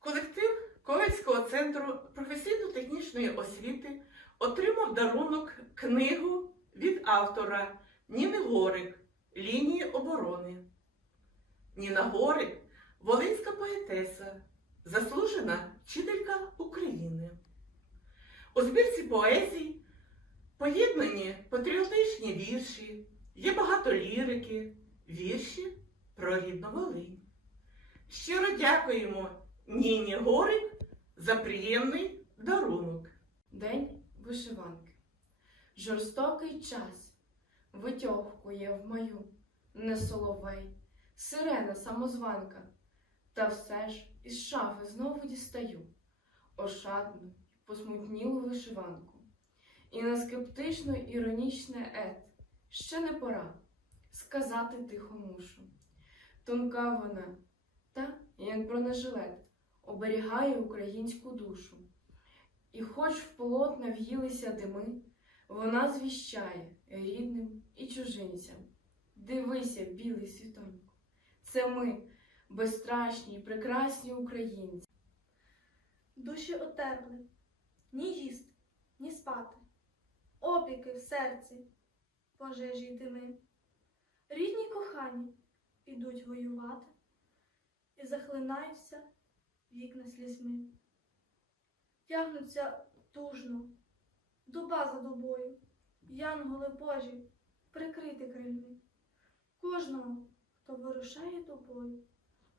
Колектив Ковецького центру професійно-технічної освіти отримав дарунок книгу від автора Ніни Горик Лінії оборони. Ніна Горик волинська поетеса, заслужена вчителька України. У збірці поезій поєднані патріотичні вірші, є багато лірики, вірші про рідну Волинь. Щиро дякуємо Ніні Горик за приємний дарунок. День вишиванки. Жорстокий час витьохкує в маю, не соловей, сирена самозванка. Та все ж із шафи знову дістаю ошатну посмутнілу вишиванку. І на скептично іронічне ет ще не пора сказати тихо мушу. Тонка вона, та, як бронежилет, оберігає українську душу. І хоч в полотна в'їлися дими, вона звіщає рідним і чужинцям. Дивися, білий світоньку, це ми, безстрашні, прекрасні українці. Душі отерпли, ні їсти, ні спати, опіки в серці, пожежі й дими. Рідні кохані підуть воювати і захлинаються вікна слізьми. Тягнуться тужно, дуба за дубою, янголи Божі, прикрити крильми. Кожного, хто вирушає до бою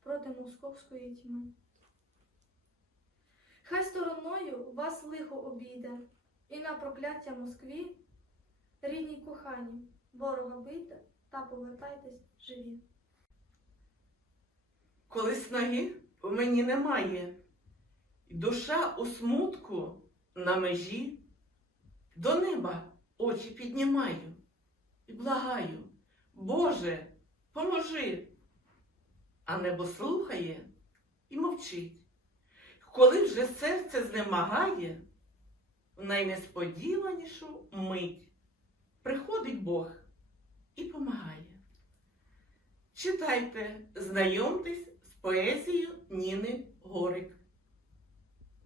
проти московської тьми. Хай стороною вас лихо обійде, і на прокляття Москві, рідні кохані, ворога бийте та повертайтесь живі. Коли снаги в мені немає, душа у смутку на межі, до неба очі піднімаю і благаю, Боже, поможи. А небо слухає і мовчить. Коли вже серце знемагає, в найнесподіванішу мить приходить Бог і помагає. Читайте, знайомтесь з поезією Ніни Горик.